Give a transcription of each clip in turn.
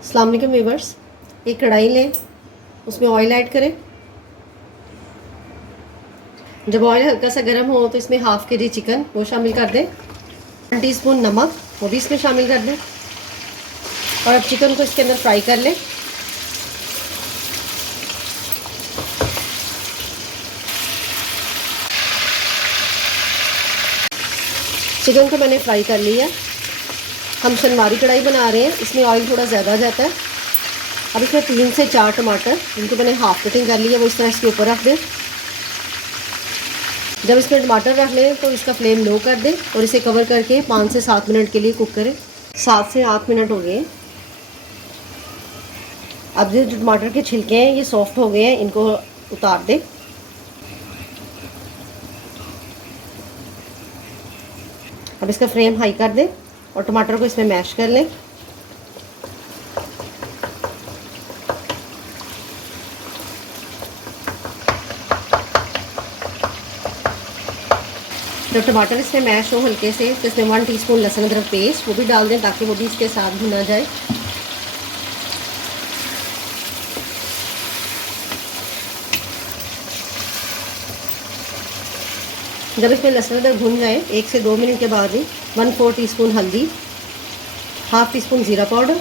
अस्सलाम वालेकुम व्यूअर्स। एक कढ़ाई लें, उसमें ऑयल ऐड करें। जब ऑयल हल्का सा गर्म हो तो इसमें हाफ़ के जी चिकन वो शामिल कर दें। 1 टीस्पून नमक वो भी इसमें शामिल कर दें और अब चिकन को इसके अंदर फ्राई कर लें। चिकन को मैंने फ्राई कर लिया। हम शनवारी कढ़ाई बना रहे हैं, इसमें ऑयल थोड़ा ज़्यादा जाता है। अब इसमें 3 से 4 टमाटर, इनको मैंने हाफ़ कटिंग कर लिया, वो इस तरह इसके ऊपर रख दें। जब इसमें टमाटर रख लें तो इसका फ्लेम लो कर दें और इसे कवर करके 5 से 7 मिनट के लिए कुक करें। 7 से 8 मिनट हो गए। अब जो टमाटर के छिलके हैं ये सॉफ्ट हो गए हैं, इनको उतार दें। अब इसका फ्लेम हाई कर दें और टमाटर को इसमें मैश कर लें। जब टमाटर इसमें मैश हो हल्के से तो इसमें 1 टीस्पून लहसुन अदरक पेस्ट वो भी डाल दें ताकि वो भी इसके साथ भुना जाए। जब इसमें लहसुन अदरक भुन जाए 1 से 2 मिनट के बाद ही 1/4 टीस्पून हल्दी, हाफ़ टीस्पून ज़ीरा पाउडर,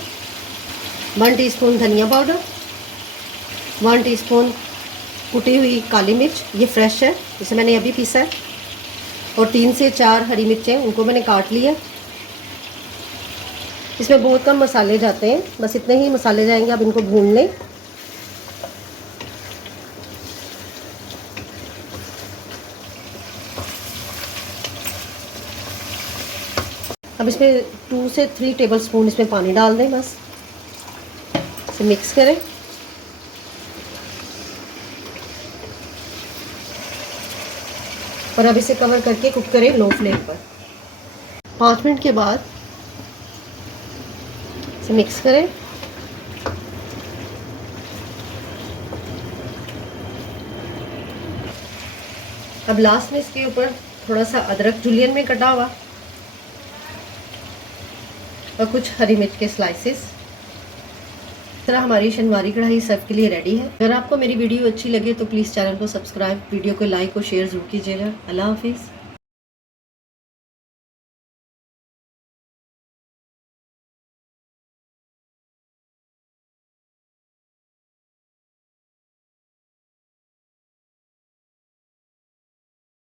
1 टीस्पून धनिया पाउडर, 1 टीस्पून कुटी हुई काली मिर्च, ये फ्रेश है, इसे मैंने अभी पीसा है, और 3 से 4 हरी मिर्चें उनको मैंने काट लिया। इसमें बहुत कम मसाले जाते हैं, बस इतने ही मसाले जाएंगे। अब इनको भून लें। अब इसमें 2 से 3 टेबलस्पून इसमें पानी डाल दें, बस इसे मिक्स करें। और अब इसे कवर करके कुक करें लो फ्लेम पर। 5 मिनट के बाद इसे मिक्स करें। अब लास्ट में इसके ऊपर थोड़ा सा अदरक जुलियन में कटा हुआ और कुछ हरी मिर्च के स्लाइसेस। इस तरह हमारी शनवारी कढ़ाई सर्व के लिए रेडी है। अगर आपको मेरी वीडियो अच्छी लगे तो प्लीज़ चैनल को सब्सक्राइब, वीडियो को लाइक और शेयर ज़रूर कीजिएगा। अल्लाह हाफिज़।